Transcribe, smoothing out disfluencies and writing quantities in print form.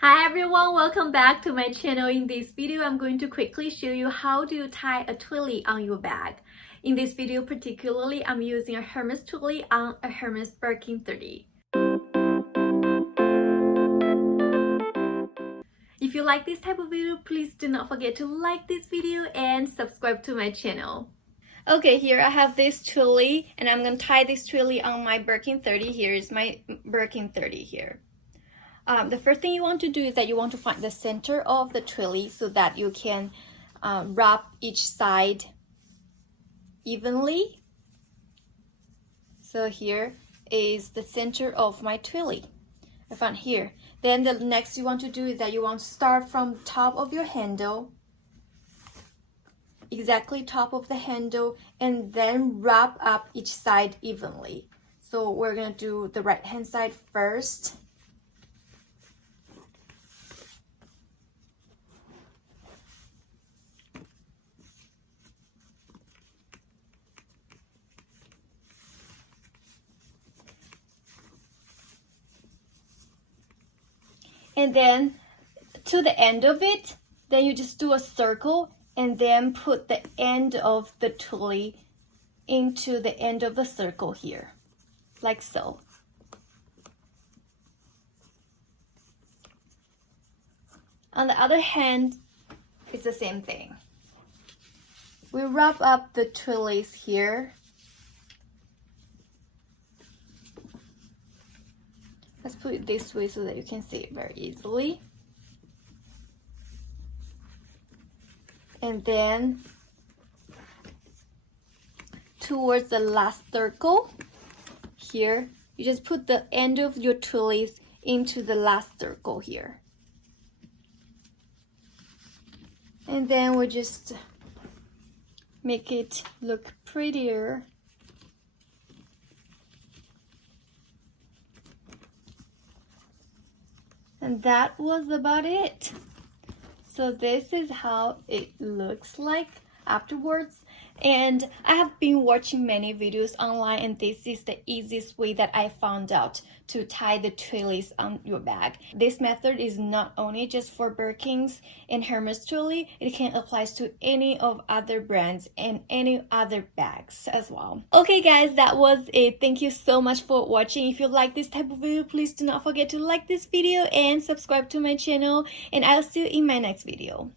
Hi everyone, welcome back to my channel. In this video, I'm going to quickly show you how do you tie a twilly on your bag. In this video particularly, I'm using a Hermes twilly on a Hermes Birkin 30. If you like this type of video, please do not forget to like this video and subscribe to my channel. Okay, here I have this twilly and I'm going to tie this twilly on my Birkin 30. Here is my Birkin 30 here. The first thing you want to do is that you want to find the center of the twilly so that you can wrap each side evenly. So here is the center of my twilly. I found here. Then the next you want to do is that you want to start from top of your handle, exactly top of the handle, and then wrap up each side evenly. So we're going to do the right hand side first. And then to the end of it, then you just do a circle and then put the end of the twilly into the end of the circle here, like so. On the other hand, it's the same thing. We wrap up the twillies here. Let's put it this way so that you can see it very easily. And then towards the last circle here, you just put the end of your twillies into the last circle here. And then we'll just make it look prettier. And that was about it. So this is how it looks like afterwards. And I have been watching many videos online, and this is the easiest way that I found out to tie the twillies on your bag. This method is not only just for Birkins and Hermes twilly, it can apply to any of other brands and any other bags as well. Okay guys, that was it. Thank you so much for watching. If you like this type of video, please do not forget to like this video and subscribe to my channel, and I'll see you in my next video.